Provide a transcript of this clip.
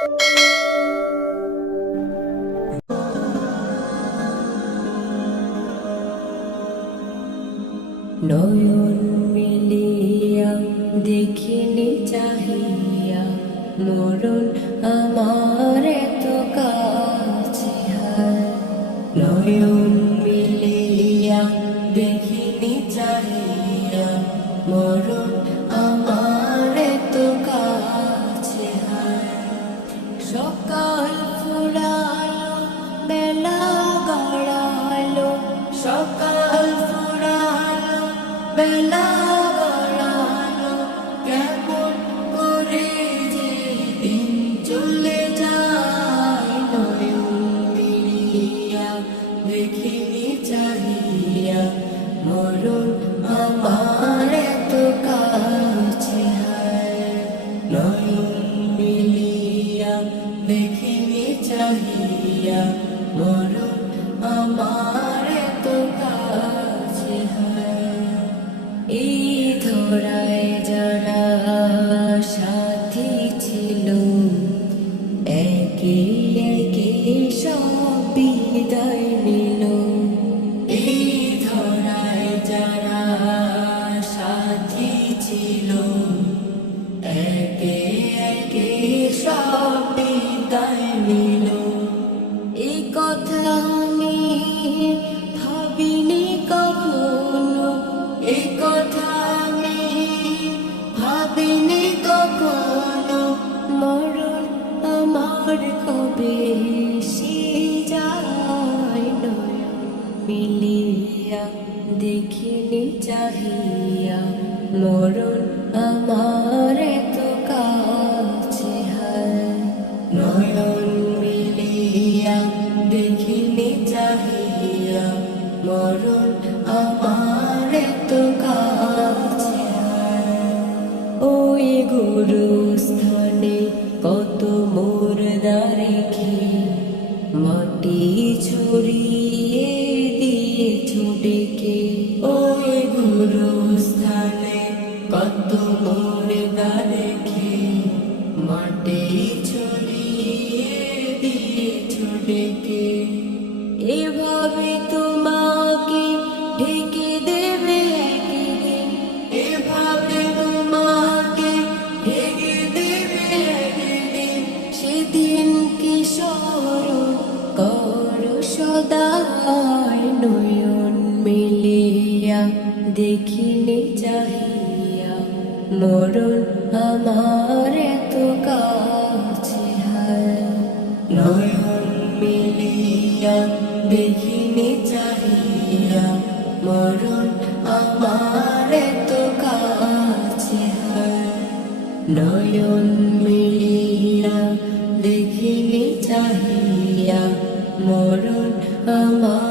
নয়ন মিলিয়া দেখিনি চাহিয়া মরণ আমার এত কাছে হায়। নয়ন মিলিয়া দেখিনি চাহিয়া মরণ আমার এত কাছে হায়। সকাল ফুরালো বেলা গড়ালো, সকাল ফুরালো বেলা গড়ালো, কেমন করে যে দিন চলে যায়। নয়ন মিলিয়া দেখিনি চাহিয়া মরণ আমার এত কাছে হায়। নয়ন মিলিয়া দেখিনি চাহিয়া মরণ আমার এত কাছে হায়। এই ধরায় যারা সাথী ছিল, একে একে সব বিদায় নিল। এই ধরায় যারা সাথী ছিল, একে একে সব বিদায় নিল। এই কথা আমি ভাবিনি কখনো, এই কথা আমি ভাবিনি কখনো, মরণ আমার কবে এসে যায়। নয়ন মিলিয়া দেখিনি চাহিয়া মরণ আমার এত কাছে হায়। নয়ন মিলিয়া দেখিনি চাহিয়া মরণ আমার এত কাছে হায়। ওই গুরুস্থানে কত মুর্দা রেখে মাটি ছড়িয়ে দিয়েছো ডেকে। ওই গুরুস্থানে কত মুর্দা রেখে মাটি ছড়িয়ে দিয়েছো ডেকে। এভাবে তোমাকে ঢেকে দেবে একদিন, এভাবে তোমাকে ঢেকে দেবে একদিন। সেদিন কি স্মরণ করো সদাই। নয়ন মিলিয়া দেখিনি চাহিয়া মরণ আমার এত কাছে হায়। নয়ন মিলিয়া দেখিনি চাহিয়া মরণ আমার এত কাছে হায়। নয়ন মিলিয়া দেখিনি চাহিয়া মরণ আমার